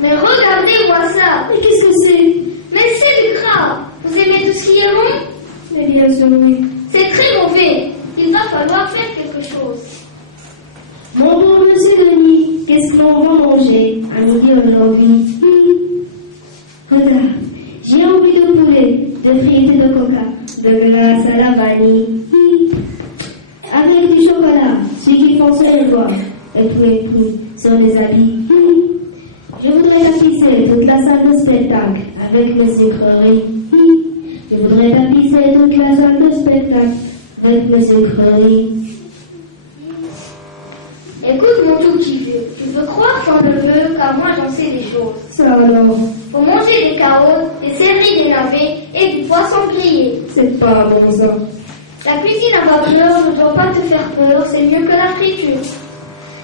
Mais regardez-moi ça. Mais qu'est-ce que c'est? Mais c'est du gras. Vous aimez tout ce qui est rond? Mais bien sûr, oui. C'est très mauvais. Il va falloir faire quelque chose. Mon bon monsieur Denis, qu'est-ce qu'on va manger à midi aujourd'hui? Regarde, j'ai envie de poulet, de frites et de coca, de glace à la vanille. Avec du chocolat, ceux qui font seul boire, et tout sur les habits. Je voudrais tapisser toute la salle de spectacle avec mes sucreries. Je voudrais tapisser toute la salle de spectacle avec mes sucreries. Écoute mon tout petit vieux, tu peux croire qu'on le veut, car moi j'en sais des choses. Ça alors, Faut manger des carottes, des céleris délavés et du poisson grillé. c'est pas bon ça. La cuisine à vapeur ne doit pas te faire peur, c'est mieux que la friture.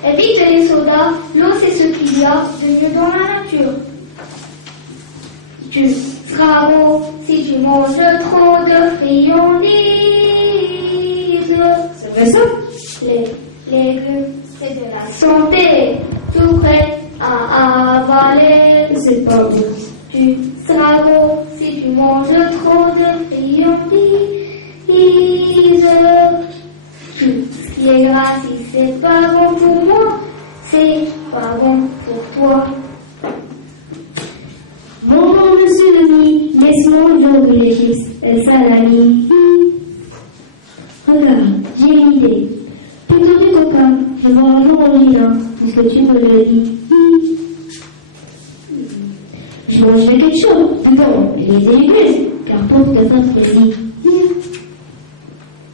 Évite les sodas, l'eau c'est ce qu'il y a de mieux dans la nature. Tu seras beau si tu manges trop de friandises. C'est vrai ça? Les légumes, c'est de la santé, tout prêt à avaler. C'est pas bon. Tu seras beau si tu manges trop de friandises. Tout ce qui est gras, si c'est pas bon pour moi, c'est pas bon pour toi. Bon, monsieur Denis, laisse-moi aujourd'hui les chips et le salami. Regarde, j'ai une idée. Plutôt du coca, je vais en manger un, puisque tu me le dis. Je mange le ketchup, du bon, et les légumes, car pour te faire plaisir.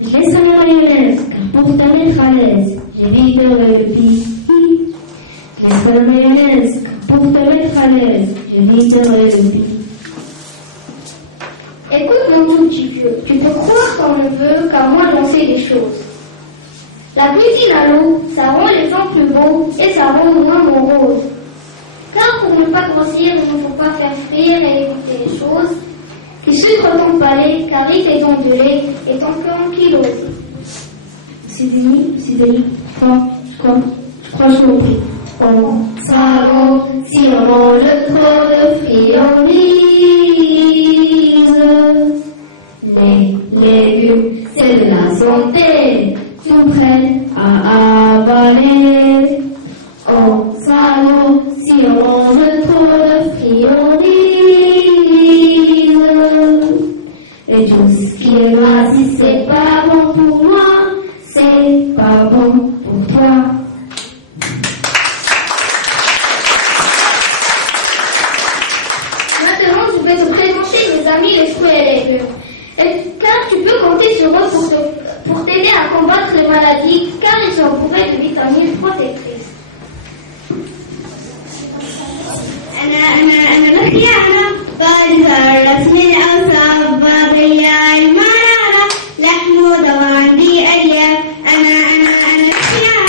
Je laisse la mayonnaise, car pour te mettre à l'aise, j'éviterai le pis. Je laisse la mayonnaise, car pour te mettre à l'aise, j'éviterai le pis. Écoute mon tout petit vieux, tu peux croire qu'on le veut, car moi j'en sais des choses. La cuisine à l'eau, ça rend les gens plus beaux et ça rend moins moroses. Car pour ne pas grossir, il ne faut pas faire frire et écouter les choses qui sucrent ton palais, car ils tes dons de lait et ton cœur en kilos. C'est Denis, je crois que je m'en prie. On s'arrête si on mange trop de friandises. Les légumes, c'est de la santé, tout prêt à avaler. On s'arrête si on mange trop de friandises. Et tout ce qui est gras, si c'est pas bon pour moi, c'est pas bon pour toi. Maintenant, je vais te présenter mes amis les fruits et légumes. Car tu peux compter sur eux pour t'aider à combattre les maladies, car ils sont bourrés de vitamines protectrices. أنا مخيانة طالبة الرسم الأوسط بضيع المرارة لحم ضواني ألياف أنا مخيانة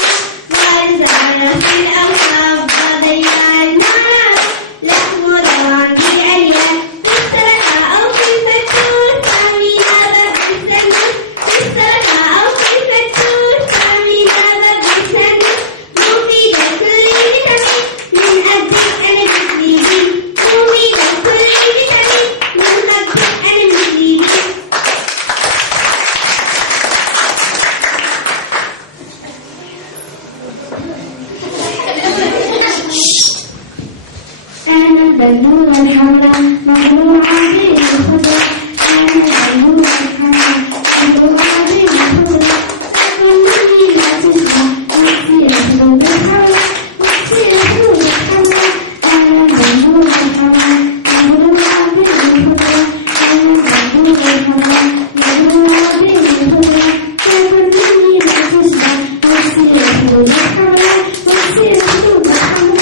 طالبة الرسم الأوسط بضيع المرارة لحم ضواني ألياف تسترخى أو في فتور تعمي هذا بسنة تسترخى أو في فتور تعمي هذا بسنة مفيدة كل فيتامين من أجل أنا مفيدين مفيدة كل فيتامين من أجل أنا مفيدين أنا البلورة الحمراء مزروعة بين الخضر. أنا البلورة الحمراء مزروعة بين الخضر. أتمنى لا تسمع نفسي أخلق الحمراء نفسي أخلق الحمراء. أنا البلورة الحمراء مزروعة بين الخضر. أنا البلورة الحمراء مزروعة بين الخضر. أتمنى لا تسمع نفسي أخلق الحمراء نفسي أخلق الحمراء.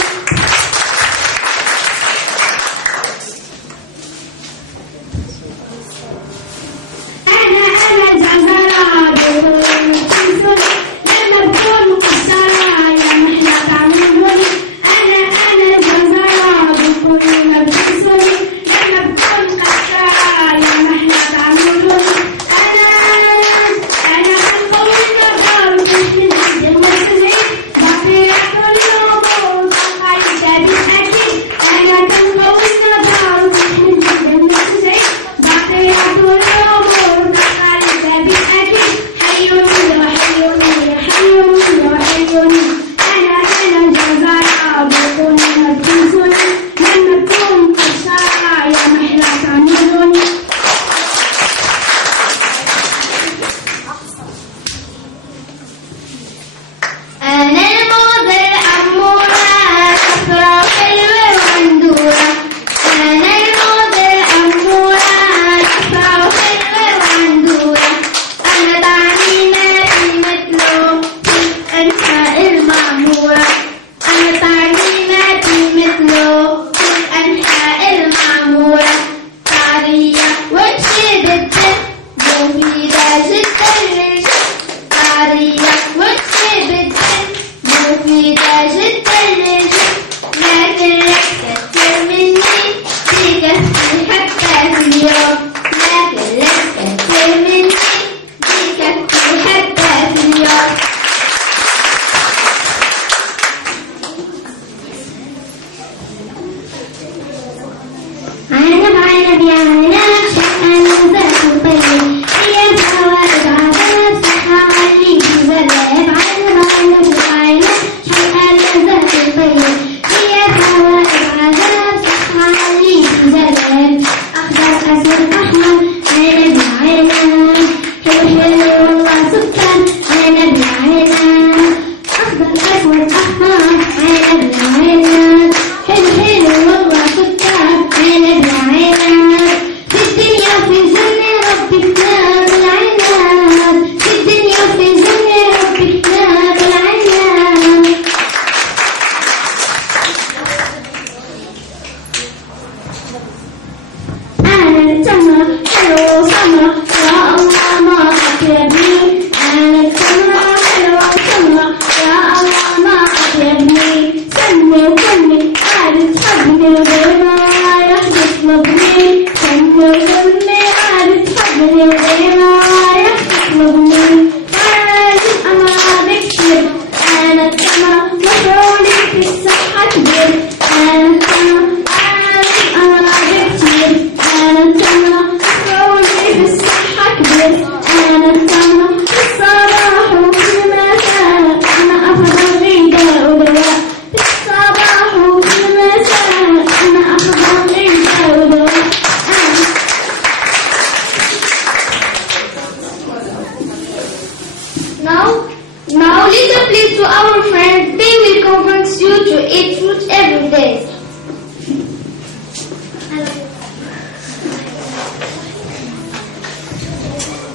Now listen please to our friends. They will convince you to eat fruit every day.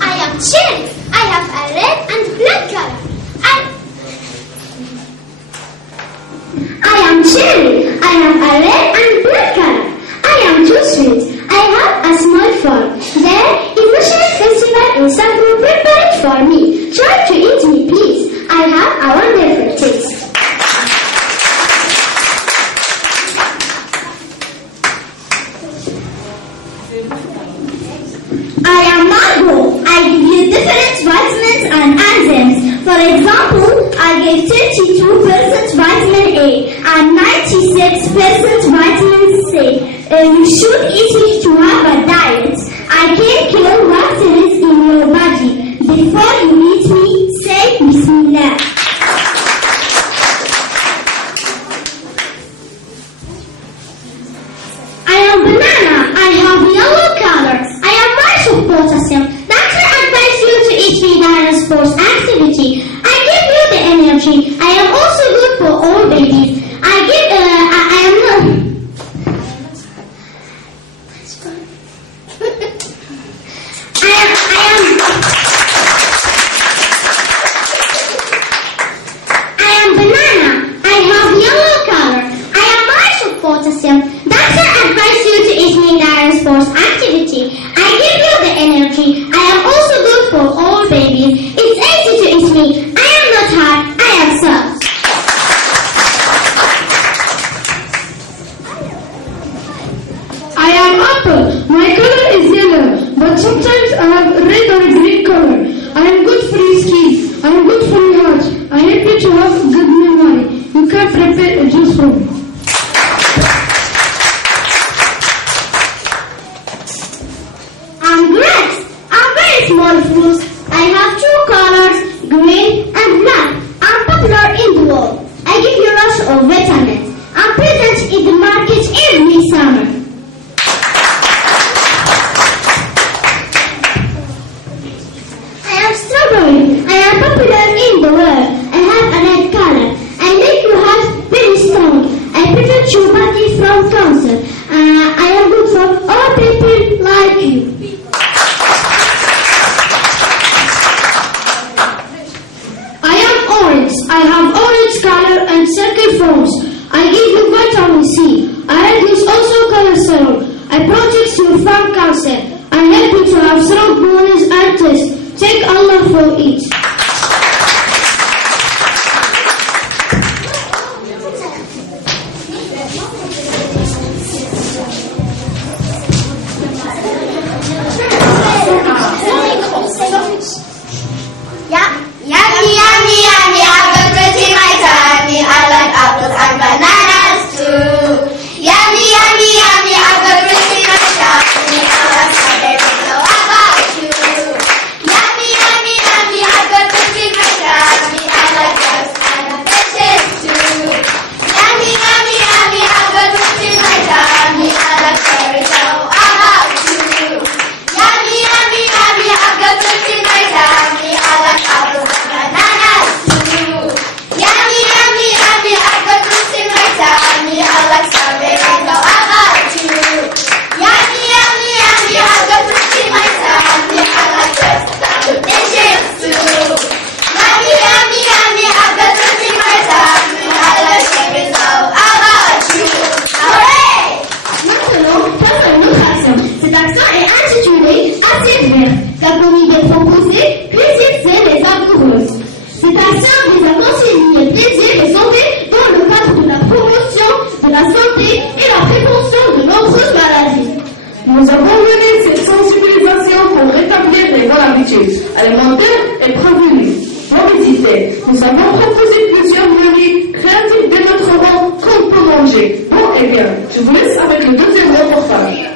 I am cherry. I have a red and black color. I am cherry. I have a red and black color. I am too sweet. I have a small farm. There is a cherry festival in Sango prepared for me. Try to eat me, please. I have a wonderful taste. I am mango. I give you different vitamins and enzymes. For example, I give 32% vitamin A and 96% vitamin C. You should eat it to have a diet. I can kill toxins in your body. Before you eat me, say Bismillah. I am banana. I have yellow color. I am rich of potassium. Doctor advise you to eat me during sports activity. I give you the energy. I am also good for all babies. I am not. I am banana. I have yellow color. I am rich of potassium. Doctor advise you to eat me during sports activity. I give you the energy. I am also good for all babies. It's easy to eat me. I am not hard. I am soft. I am apple. My color is yellow, but sometimes I have red or green color. I am good for your skin. I am good for your heart. I help you to have good memory. You can prepare a juice for me. I'm great. I'm very small fruits. I have two colors, green and black. I'm popular in the world. I give you rush of vitamins. I'm present in the market every summer. I am strawberry. I am popular in the world. I have a red color. I make your heart very strong. I protect your body from cancer. I am good for all people like you. I am orange. I have orange color and circle forms. I give you vitamin C. I reduce also cholesterol. I protect you from cancer. I help you to have strong bones and teeth. Thank Allah for it. Yummy, yummy, yummy, apple pretty my tummy. I like apples and bananas too. Yummy, yummy, yummy, apple pretty my tummy. Eh bien, je vous laisse avec le deuxième reportage.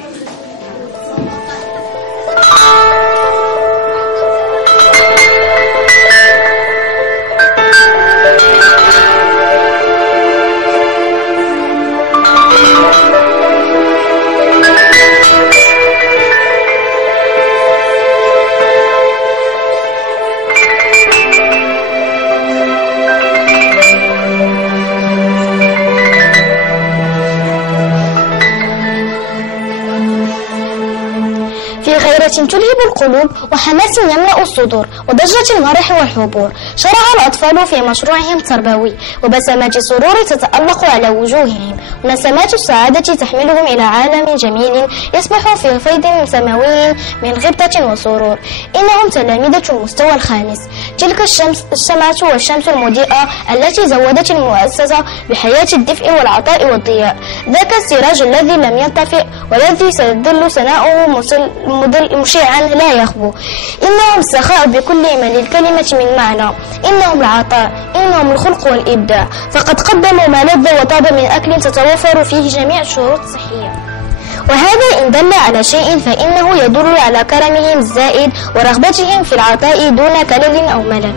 تلهب القلوب وحماس يملأ الصدور وضجة المرح والحبور. شرع الأطفال في مشروعهم التربوي وبسمات السرور تتألق على وجوههم ونسمات السعادة تحملهم إلى عالم جميل يسبح في فيض سماوي من غبطة وسرور. إنهم تلامذة المستوى الخامس. تلك الشمعة والشمس المضيئة التي زودت المؤسسة بحياة الدفء والعطاء والضياء. ذاك السراج الذي لم ينطفئ والذي سيظل سناؤه مشعا لا يخبو. إنهم السخاء بكل ما للكلمة من معنى. إنهم العطاء. إنهم الخلق والإبداع. فقد قدموا ما لذ وطاب من أكل تتوفر فيه جميع الشروط الصحية. وهذا إن دل على شيء فإنه يدل على كرمهم الزائد ورغبتهم في العطاء دون كلل أو ملل.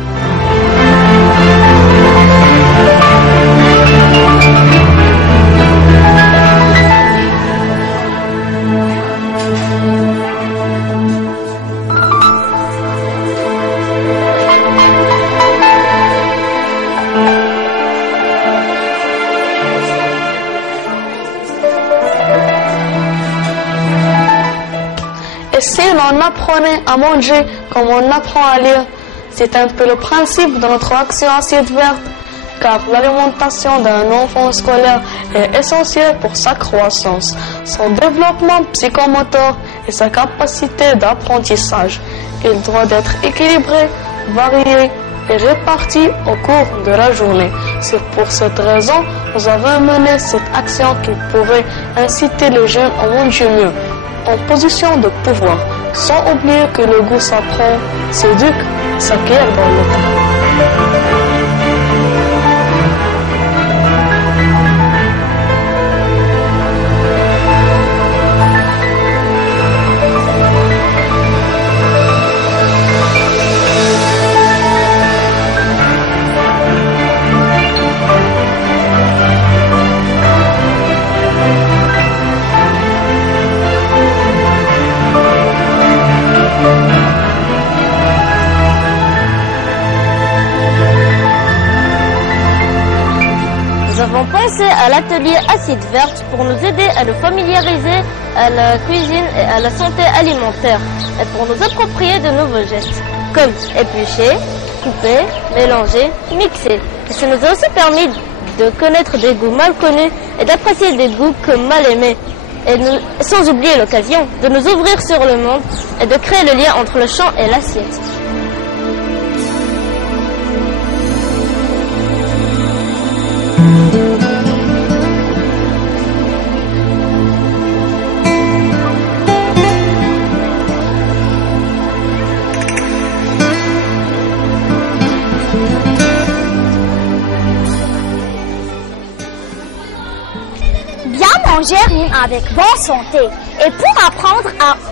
Et si l'on apprenait à manger comme on apprend à lire, c'est un peu le principe de notre action assiette verte, car l'alimentation d'un enfant scolaire est essentielle pour sa croissance, son développement psychomoteur et sa capacité d'apprentissage. Il doit être équilibré, varié et réparti au cours de la journée. C'est pour cette raison que nous avons mené cette action qui pourrait inciter les jeunes à manger mieux, en position de pouvoir, sans oublier que le goût s'apprend, s'éduque, s'acquiert dans le temps. Nous avons pensé à l'atelier Assiette Verte pour nous aider à nous familiariser à la cuisine et à la santé alimentaire et pour nous approprier de nouveaux gestes comme éplucher, couper, mélanger, mixer. Et ça nous a aussi permis de connaître des goûts mal connus et d'apprécier des goûts comme mal aimés. Et sans oublier l'occasion de nous ouvrir sur le monde et de créer le lien entre le champ et l'assiette. Manger rime avec bonne santé. Et pour apprendre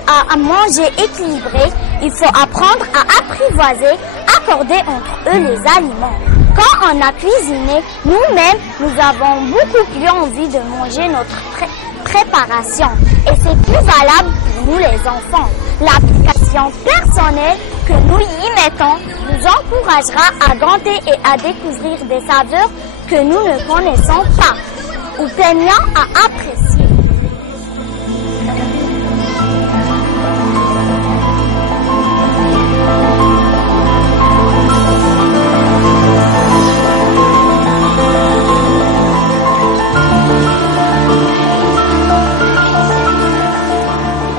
à manger équilibré, il faut apprendre à apprivoiser, accorder entre eux les aliments. Quand on a cuisiné, nous-mêmes, nous avons beaucoup plus envie de manger notre préparation. Et c'est plus valable pour nous les enfants. L'application personnelle que nous y mettons nous encouragera à goûter et à découvrir des saveurs que nous ne connaissons pas ou peignant à apprécier.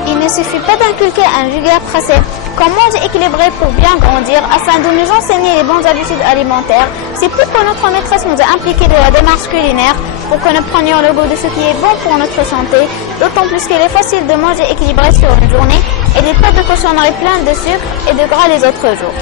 Il ne suffit pas d'inculquer un vulgaire principe comme manger équilibré pour bien grandir afin de nous enseigner les bonnes habitudes alimentaires. C'est pourquoi notre maîtresse nous a impliqués de la démarche culinaire pour que nous prenions le goût de ce qui est bon pour notre santé, d'autant plus qu'il est facile de manger équilibré sur une journée et des plats de cochonneries pleins de sucre et de gras les autres jours.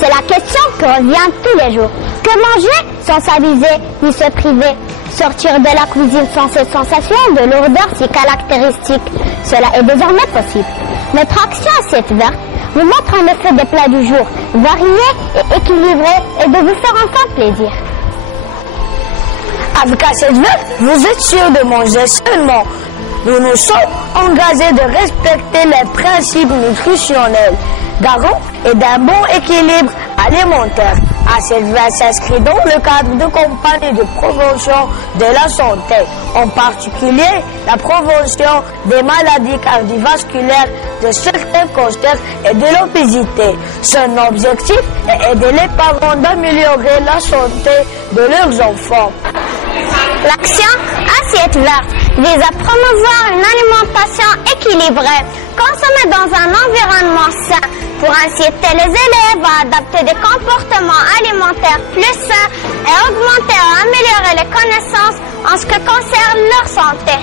C'est la question qui revient tous les jours. Que manger sans s'aviser ni se priver? Sortir de la cuisine sans cette sensation de lourdeur si caractéristique. Cela est désormais possible. Notre action assiette verte vous montre en effet des plats du jour, variés et équilibrés, et de vous faire enfin plaisir. Avec assiette verte, vous êtes sûr de manger seulement. Nous sommes engagés de respecter les principes nutritionnels, garants et d'un bon équilibre alimentaire. Assiette verte s'inscrit dans le cadre de campagnes de prévention de la santé, en particulier la prévention des maladies cardiovasculaires, de certains cancers et de l'obésité. Son objectif est d'aider les parents d'améliorer la santé de leurs enfants. L'action Assiette verte vise à promouvoir une alimentation équilibrée, consommée dans un environnement sain, pour inciter les élèves à adapter des comportements alimentaires plus sains et augmenter ou améliorer les connaissances en ce qui concerne leur santé.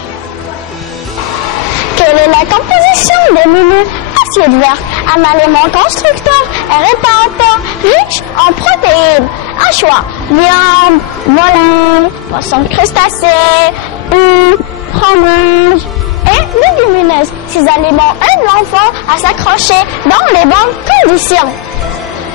Quelle est la composition des menus Assiette verte? Un aliment constructeur et réparateur riche en protéines. Un choix: viande, volaille, poisson crustacé, œufs, fromage et légumineuses. Ces aliments aident l'enfant à s'accrocher dans les bonnes conditions.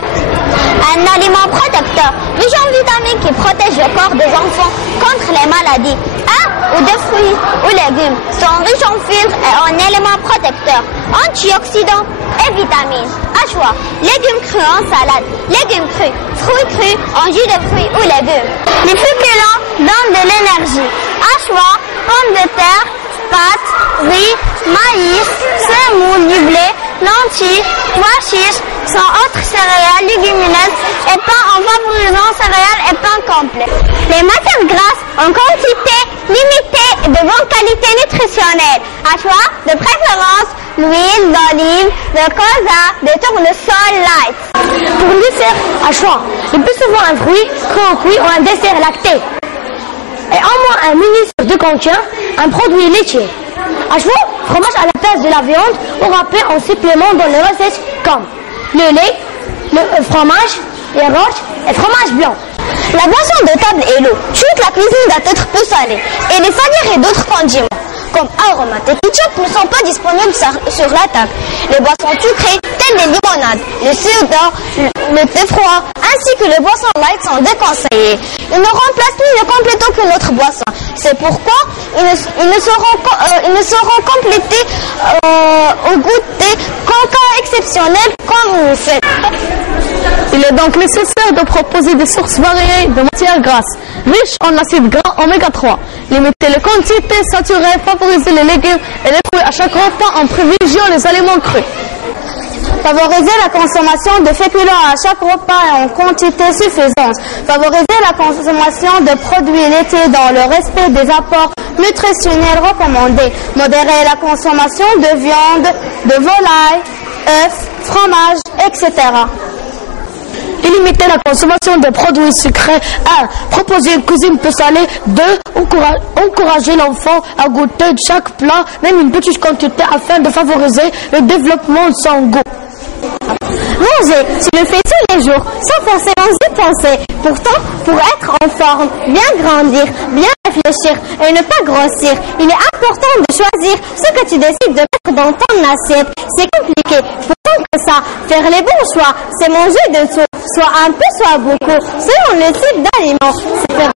Un aliment protecteur, riche en vitamines qui protège le corps des enfants contre les maladies. Un ou deux fruits ou légumes sont riches en fibres et en éléments protecteurs, antioxydants et vitamines. À choix: légumes crus en salade, légumes crus, fruits crus en jus de fruits ou légumes. Les féculents donnent de l'énergie. À choix: pommes de terre, pâtes, riz, maïs, semoule du blé, lentilles, pois chiches, sans autres céréales légumineuses et pain en favorisant céréales et pain complet. Les matières grasses en quantité limitée et de bonne qualité nutritionnelle. À choix, de préférence, l'huile d'olive, de colza, de tournesol light. Pour le dessert, à choix, le plus souvent un fruit, cru ou cuit ou un dessert lacté. Et au moins un mini de contient un produit laitier. À choix, fromage à la place de la viande ou râpé en supplément dans les recettes comme le lait, le fromage, les roches et fromage blanc. La boisson de table et l'eau. Toute la cuisine doit être peu salée. Et les salières et d'autres condiments, comme aromates et ketchup, ne sont pas disponibles sur la table. Les boissons sucrées, telles les limonades, le soda, le thé froid, ainsi que les boissons light sont déconseillées. Ils ne remplacent ni le compléto que notre boisson. C'est pourquoi ils ne seront complétés au goûter qu'en cas exceptionnel comme vous faites. Il est donc nécessaire de proposer des sources variées de matières grasses, riches en acides gras oméga 3. Limiter les quantités saturées, favoriser les légumes et les fruits à chaque repas en privilégiant les aliments crus. Favoriser la consommation de féculents à chaque repas et en quantité suffisante. Favoriser la consommation de produits laitiers dans le respect des apports nutritionnels recommandés. Modérer la consommation de viande, de volaille, œufs, fromage, etc. Et limiter la consommation de produits sucrés. 1. Proposer une cuisine peu salée. 2. Encourager l'enfant à goûter de chaque plat, même une petite quantité, afin de favoriser le développement de son goût. Manger, tu le fais tous les jours, sans forcément y penser. Pourtant, pour être en forme, bien grandir, bien réfléchir et ne pas grossir, il est important de choisir ce que tu décides de mettre dans ton assiette. C'est compliqué. Pourtant que ça, faire les bons choix, c'est manger de tout, soit un peu, soit beaucoup, selon le type d'aliment. C'est faire